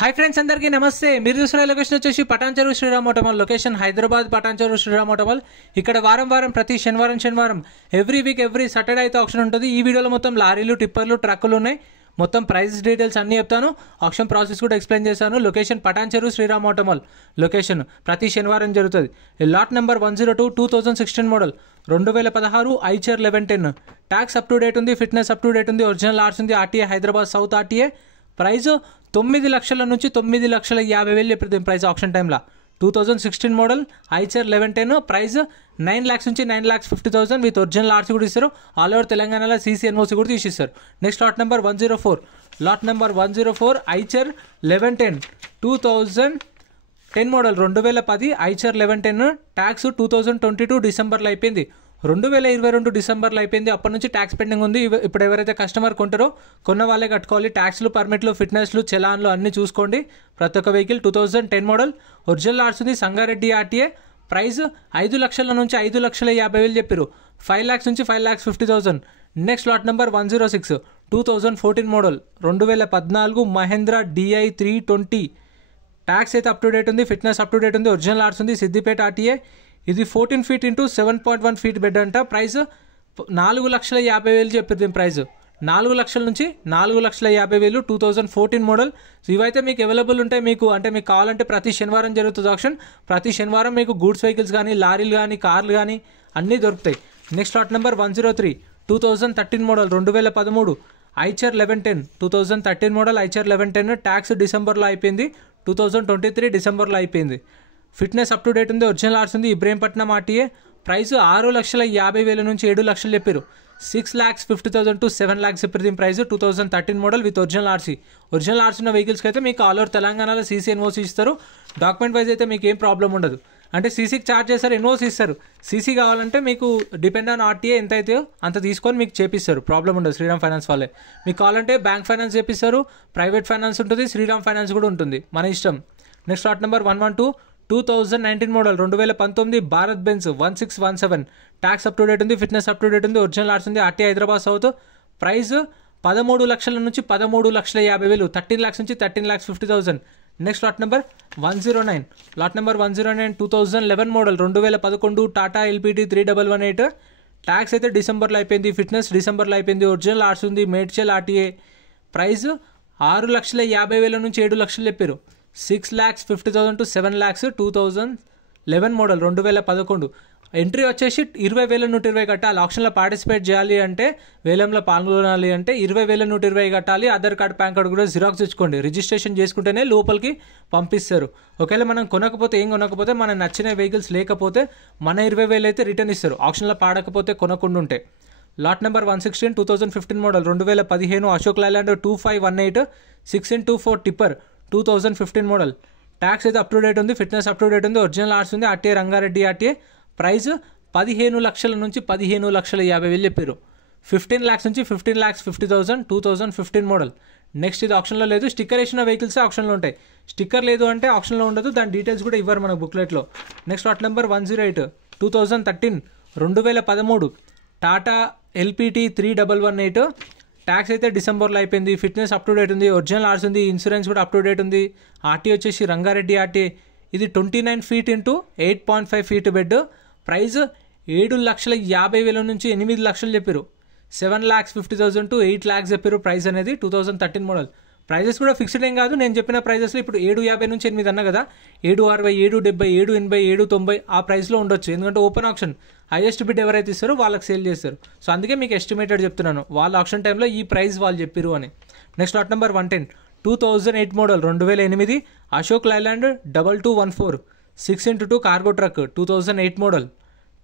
Hi friends, అందరికీ నమస్తే. మీరు చూసిన లొకేషన్ వచ్చేసి పటాన్ చెరువు శ్రీరామ్ ఆటోమాల్. లొకేషన్ హైదరాబాద్ పటాన్ చెరువు శ్రీరామ్ ఆటోమాల్. ఇక్కడ వారం ప్రతి శనివారం ఎవ్రీ వీక్ ఎవ్రీ సాటర్డే అయితే ఆప్షన్ ఉంటుంది. ఈ వీడియోలో మొత్తం లారీలు, టిప్పర్లు, ట్రక్కులు ఉన్నాయి. మొత్తం ప్రైస్ డీటెయిల్స్ అన్నీ చెప్తాను. ఆప్షన్ ప్రాసెస్ కూడా ఎక్స్ప్లెయిన్ చేశాను. లొకేషన్ పటాన్ చెరువు శ్రీరామ్ ఆటోమాల్. లొకేషన్ ప్రతి శనివారం జరుగుతుంది. Lot number 102 2016 model 2016 Eicher 1110. Tax up to date ఉంది, ఫిట్నెస్ అప్ టు డేట్ ఉంది, ఒరిజినల్ ఆర్ట్స్ ఉంది, RTA Hyderabad south RTA. Price 9 లక్షల నుంచి 9,50,000 చెప్పి ప్రైస్ ఆప్షన్ టైంలో. 2016 మోడల్ ఐచర్ 1110. ప్రైస్ 9 lakhs నుంచి 9,50,000 విత్ ఒరిజినల్ ఆర్సీ కూడా ఇస్తారు. ఆల్ ఓవర్ తెలంగాణలో సీసీ ఎన్ఓసీ కూడా తీసిస్తారు. Next lot number 104. Lot number 104 Eicher 1110 2010 model 2010 Eicher 1110. Tax 2022 డిసెంబర్లో అయిపోయింది. 2022 డిసెంబర్లో అయిపోయింది. అప్పటి నుంచి ట్యాక్స్ పెండింగ్ ఉంది. ఇప్పుడు ఎవరైతే కస్టమర్ కొంటారో కొన్న వాళ్ళే కట్టుకోవాలి. ట్యాక్స్లు, పర్మిట్లు, ఫిట్నెస్లు, చలాన్లు అన్నీ చూసుకోండి. ప్రతి ఒక్క వెహికల్ 2010 మోడల్ ఒరిజినల్ ఆర్ట్స్ ఉంది, సంగారెడ్డి ఆర్టీఏ. ప్రైస్ 5 లక్షల నుంచి 5,50,000 చెప్పారు. 5 lakhs నుంచి 5,50,000. Next lot number 106 2014 model 2014 Mahindra DI 320. Tax అయితే అప్ టు డేట్ ఉంది, ఫిట్నెస్ అప్ టు డేట్ ఉంది, ఒరిజినల్ ఆర్ట్స్ ఉంది, సిద్దిపేట ఆర్టీఏ. ఇది 14 feet ఇంటూ 7.1 feet బెడ్ అంట. ప్రైస్ 4,50,000 చెప్పారు. ప్రైస్ 4 లక్షల నుంచి 4,50,000 2014 మోడల్. ఇవైతే మీకు అవైలబుల్ ఉంటాయి. మీకు కావాలంటే ప్రతి శనివారం జరుగుతుంది ఆప్షన్. ప్రతి శనివారం మీకు గూడ్స్ వెహికల్స్ కానీ, లారీలు కానీ, కార్లు కానీ అన్నీ దొరుకుతాయి. Next lot number 103 2013 model 2013 Eicher 1110. 2013 model Eicher 1110. Tax డిసెంబర్లో అయిపోయింది. 2023 డిసెంబర్లో అయిపోయింది. ఫిట్నెస్ అప్ టు డేట్ ఉంది, ఒరిజినల్ ఆర్ట్స్ ఉంది, ఇబ్రహీంపట్నం ఆర్టీఏ. ప్రైస్ 6,50,000 నుంచి 7 లక్షలు చెప్పారు. 6,50,000 to 7 lakhs చెప్పారు. దీని price 2013 model with original RC. Original RC ఉన్న వెహికల్స్కి అయితే మీకు ఆల్ ఓవర్ తెలంగాణలో సీసీ ఎన్ఓసీ ఇస్తారు. డాక్యుమెంట్ వైజ్ అయితే మీకు ఏం ప్రాబ్లం ఉండదు. అంటే సీసీకి ఛార్జ్ చేస్తారు, ఎన్ఓసీ ఇస్తారు. సీసీ కావాలంటే మీకు డిపెండ్ ఆన్ ఆర్టీఏ ఎంత అయితే అంత తీసుకొని మీకు చేపిస్తారు. ప్రాబ్లం ఉండదు. శ్రీరామ్ ఫైనాన్స్ వాళ్ళే. మీకు కావాలంటే బ్యాంక్ ఫైనాన్స్ చేపిస్తారు, ప్రైవేట్ ఫైనాన్స్ ఉంటుంది, శ్రీరామ్ ఫైనాన్స్ కూడా ఉంటుంది, మన ఇష్టం. Next lot number 112 2019 model 2019 Bharat Benz 1617. Tax up to date ఉంది, ఫిట్నెస్ అప్ టు డేట్ ఉంది, ఒరిజినల్ ఆర్ట్స్ ఉంది, ఆర్టీ హైదరాబాద్ సౌత్. ప్రైస్ 13 లక్షల నుంచి 13,50,000 13 lakhs నుంచి 13,50,000. Next lot number 109. Lot number 109 2011 model 2011 Tata LPT 3118. Tax అయితే డిసెంబర్లో అయిపోయింది, ఫిట్నెస్ డిసెంబర్లో అయిపోయింది, ఒరిజినల్ ఆర్ట్స్ ఉంది, మేడ్చల్ ఆర్టీఏ. ప్రైస్ 6,50,000 నుంచి 7 లక్షలు చెప్పారు. 6,50,000 to 7 lakhs 2011 మోడల్ 2011. ఎంట్రీ వచ్చేసి 20,120 కట్టాలి. ఆప్షన్లో పార్టిసిపేట్ చేయాలి అంటే, వేలంలో పాల్గొనాలి అంటే 20,120 కట్టాలి. ఆధార్ కార్డ్, పాన్ కార్డు కూడా జిరాక్స్ తెచ్చుకోండి. రిజిస్ట్రేషన్ చేసుకుంటేనే లోపలికి పంపిస్తారు. ఒకవేళ మనం కొనకపోతే, మనకు నచ్చిన వెహికల్స్ లేకపోతే మన 20,000 అయితే రిటర్న్ ఇస్తారు. ఆప్షన్లో పాడకపోతే కొనకుండా ఉంటే. Lot number 116 2015 model 2015 Ashok Leyland 2518 6x24 tipper 2015 model. Tax అయితే అప్ టు డేట్ ఉంది, ఫిట్నెస్ అప్ టు డేట్ ఉంది, ఒరిజినల్ ఆర్ట్స్ ఉంది, ఆర్టీఏ రంగారెడ్డి ఆర్టీఏ. ప్రైస్ 15 లక్షల నుంచి 15,50,000 చెప్పారు. 15 lakhs నుంచి 15,50,000 2015 మోడల్. నెక్స్ట్ ఇది ఆప్షన్లో లేదు. స్టిక్కర్ వేసిన వెహికల్స్ ఆప్షన్లో ఉంటాయి. స్టిక్కర్ లేదు అంటే ఆప్షన్లో ఉండదు. దాని డీటెయిల్స్ కూడా ఇవ్వరు మన బుక్లెట్లో. Next lot number 108 2013 2013 Tata LPT 3118. Tax అయితే డిసెంబర్లో అయిపోయింది. ఫిట్నెస్ అప్ టు డేట్ ఉంది, ఒరిజినల్ ఆర్ట్స్ ఉంది, ఇన్సూరెన్స్ కూడా అప్ టు డేట్ ఉంది. ఆర్టీ వచ్చేసి రంగారెడ్డి ఆర్టీ. ఇది 29 feet into 8.5 feet bed. Price 7,50,000 నుంచి 8 లక్షలు చెప్పారు. 7,50,000 to 8 lakhs చెప్పారు. ప్రైస్ అనేది 2013 మోడల్. ప్రైజెస్ కూడా ఫిక్స్డ్ ఏం కాదు. నేను చెప్పిన ప్రైజెస్లో ఇప్పుడు 7,50 నుంచి 8 అన్నా కదా, 7,60, 7,70, 7,80, 7,90 ఆ ప్రైస్లో ఉండొచ్చు. ఎందుకంటే ఓపెన్ ఆప్షన్, హైయెస్ట్ బిడ్ ఎవరైతే ఇస్తారో వాళ్ళకి సేల్ చేస్తారు. సో అందుకే మీకు ఎస్టిమేటెడ్ చెప్తున్నాను. వాళ్ళ ఆప్షన్ టైంలో ఈ ప్రైస్ వాళ్ళు చెప్పారు అని. Next lot number 110 2008 model 2008 Ashok Leyland 2214 6x2 cargo truck 2008 model.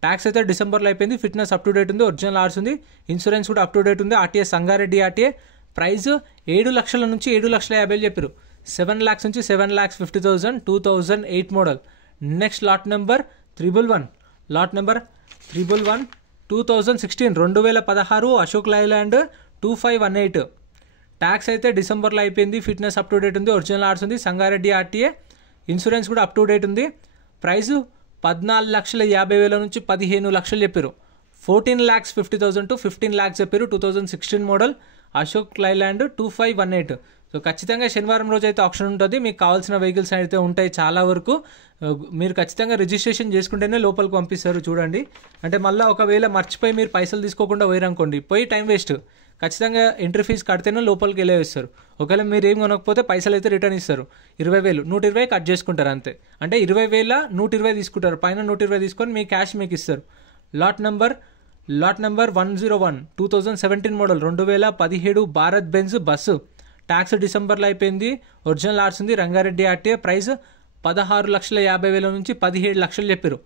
Tax అయితే డిసెంబర్లో అయిపోయింది. ఫిట్నెస్ అప్ టు డేట్ ఉంది, ఒరిజినల్ ఆర్ట్స్ ఉంది, ఇన్సూరెన్స్ కూడా అప్ టు డేట్ ఉంది, ఆర్టీఏ సంగారెడ్డి ఆర్టీఏ. ప్రైస్ 7 లక్షల నుంచి 7,50,000 చెప్పారు. 7 lakhs నుంచి 7,50,000 2008 model. Next lot number 111. Lot number 111 2016 2016 Ashok Leyland 2518. Tax అయితే డిసెంబర్లో అయిపోయింది. ఫిట్నెస్ అప్ టు డేట్ ఉంది, ఒరిజినల్ ఆర్ట్స్ ఉంది, సంగారెడ్డి ఆర్టీఏ. ఇన్సూరెన్స్ కూడా అప్ టు డేట్ ఉంది. ప్రైస్ 14,50,000 నుంచి 15 లక్షలు చెప్పారు. 14,50,000 to 15 lakhs చెప్పారు. 2016 మోడల్. అశోక్ లైలాండ్ 2518. సో ఖచ్చితంగా శనివారం రోజు అయితే ఆప్షన్ ఉంటుంది. మీకు కావాల్సిన వెహికల్స్ అయితే ఉంటాయి చాలా వరకు. మీరు ఖచ్చితంగా రిజిస్ట్రేషన్ చేసుకుంటేనే లోపలికి పంపిస్తారు. చూడండి, అంటే మళ్ళీ ఒకవేళ మర్చిపోయి మీరు పైసలు తీసుకోకుండా పోయారనుకోండి, పోయి టైం వేస్ట్. ఖచ్చితంగా ఎంట్రీ ఫీజు కడితేనే లోపలికి వెళ్ళేస్తారు. ఒకవేళ మీరు ఏం కొనకపోతే పైసలు అయితే రిటర్న్ ఇస్తారు. 20,000 120 కట్ చేసుకుంటారు అంతే. అంటే 20,000 120 తీసుకుంటారు, పైన 120 తీసుకొని మీ క్యాష్ మీకు ఇస్తారు. Lot number 101 2017 model 2017 Bharat Benz bus. Tax డిసెంబర్లో అయిపోయింది. ఒరిజినల్ ఆర్ట్స్ ఉంది. రంగారెడ్డి ఆర్టీఏ. ప్రైస్ 16,50,000 నుంచి 17 లక్షలు చెప్పారు.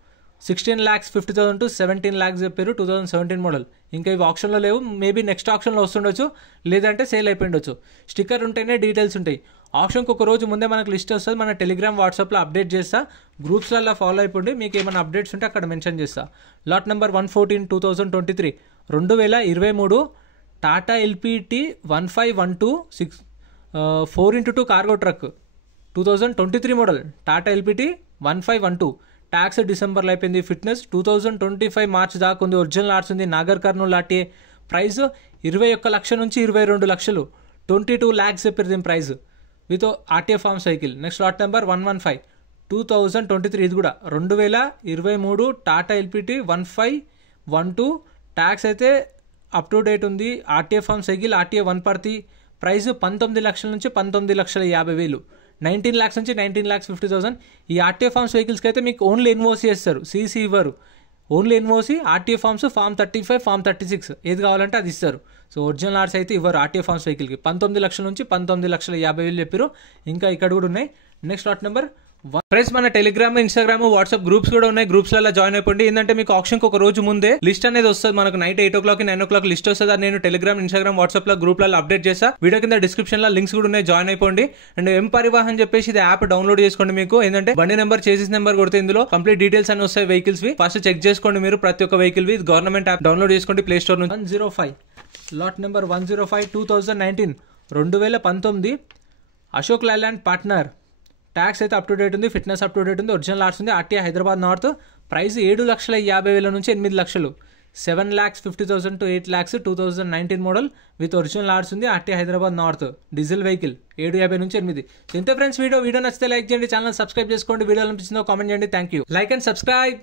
16,50,000 to 17 lakhs చెప్పారు. 2017 మోడల్. ఇంకా ఇవి ఆప్షన్లో లేవు. మేబీ నెక్స్ట్ ఆప్షన్లో వస్తుండొచ్చు, లేదంటే సేల్ అయిపోయిండొచ్చు. స్టిక్కర్ ఉంటేనే డీటెయిల్స్ ఉంటాయి. ఆప్షన్కి ఒక రోజు ముందే మనకు లిస్ట్ వస్తుంది. మన టెలిగ్రామ్ వాట్సాప్లో అప్డేట్ చేస్తా. గ్రూప్స్లలో ఫాలో అయిపోండి. మీకు ఏమైనా అప్డేట్స్ ఉంటే అక్కడ మెన్షన్ చేస్తా. Lot number 114 2023 2023 Tata LPT 1512 4x2 cargo truck 2023 model. Tata LPT 1512. Tax డిసెంబర్లో అయిపోయింది. ఫిట్నెస్ 2025 మార్చ్ దాకా ఉంది. ఒరిజినల్ ఆర్ట్స్ ఉంది. నాగర్ కర్నూలు ఆర్టీఏ. ప్రైస్ 21 లక్షల నుంచి 22 లక్షలు. 22 lakhs చెప్పారు దీని price with RTA forms vehicle. Next lot number 115 2023. ఇది కూడా 2023 టాటా ఎల్పిటి 1512. ట్యాక్స్ అయితే అప్ టు డేట్ ఉంది. RTA forms vehicle. RTA 1 price 19 లక్షల నుంచి 19,50,000. 19 lakhs నుంచి 19,50,000. ఈ ఆర్టీఏ ఫార్మ్స్ వెహికల్స్కి అయితే మీకు ఓన్లీ ఎన్ఓసి ఇస్తారు, సీసీ ఇవ్వరు. Only NOC, RTA forms, form 35, form 36 ఏది కావాలంటే అది ఇస్తారు. సో ఒరిజినల్ ఆర్ట్స్ అయితే ఇవ్వరు ఆర్టీఏ ఫార్మ్స్ వెహికల్కి. 19 లక్షల నుంచి 19,50,000 చెప్పారు. ఇంకా ఇక్కడ కూడా ఉన్నాయి. నెక్స్ట్ లాట్ నెంబర్ ఫ్రెండ్స్, మన టెలిగ్రామ్, ఇన్స్టాగ్రామ్, వాట్సాప్ గ్రూప్స్ కూడా ఉన్నాయి. గ్రూప్స్లలో జాయిన్ అయిపోండి. ఏంటంటే మీకు ఆప్షన్కి ఒక రోజు ముందే లిస్ట్ అనేది వస్తుంది. మనకు నైట్ 8 o'clock 9 o'clock లిస్ట్ వస్తుంది. అది నేను టెలిగ్రామ్, ఇన్స్టాగ్రామ్, వాట్సాప్ లో గ్రూప్లలో అప్డేట్ చేస్తా. వీడియో కింద డిస్క్రిప్షన్ లో లింక్స్ కూడా ఉన్నాయి, జాయిన్ అయిపోండి. అండ్ ఎం పరివాహన్ చెప్పేసి ఇది యాప్ డౌన్లోడ్ చేసుకోండి. మీకు ఏంటంటే బండి నెంబర్, చేసిస్ నెంబర్ కొడితే ఇందులో కంప్లీట్ డీటెయిల్స్ అని వస్తాయి వెహికల్స్ వి. ఫస్ట్ చెక్ చేసుకోండి మీరు ప్రతి ఒక్క వెహికల్ వి. గవర్నమెంట్ యాప్ డౌన్లోడ్ చేసుకోండి ప్లే స్టోర్ నుంచి. 105 lot number 105 2019 2019 Ashok Leyland partner. Tax అయితే అప్ టు డేట్ ఉంది. ఫిట్నెస్ అప్ టు డేట్ ఉంది. ఒరిజినల్ ఆర్ట్స్ ఉంది. RTA Hyderabad north. ప్రైస్ 7,50,000 నుంచి 8 లక్షలు. 7,50,000 to 8 lakhs. 2019 model with original arts ఉంది. RTA Hyderabad north. Diesel vehicle. 7,50,000 నుంచి 8. ఇంతే ఫ్రెండ్స్ వీడియో నచ్చితే లైక్ చేయండి. ఛానల్ సబ్స్క్రైబ్ చేసుకోండి. వీడియో అనిపించిందో కామెంట్ చేయండి. Thank you. Like and subscribe.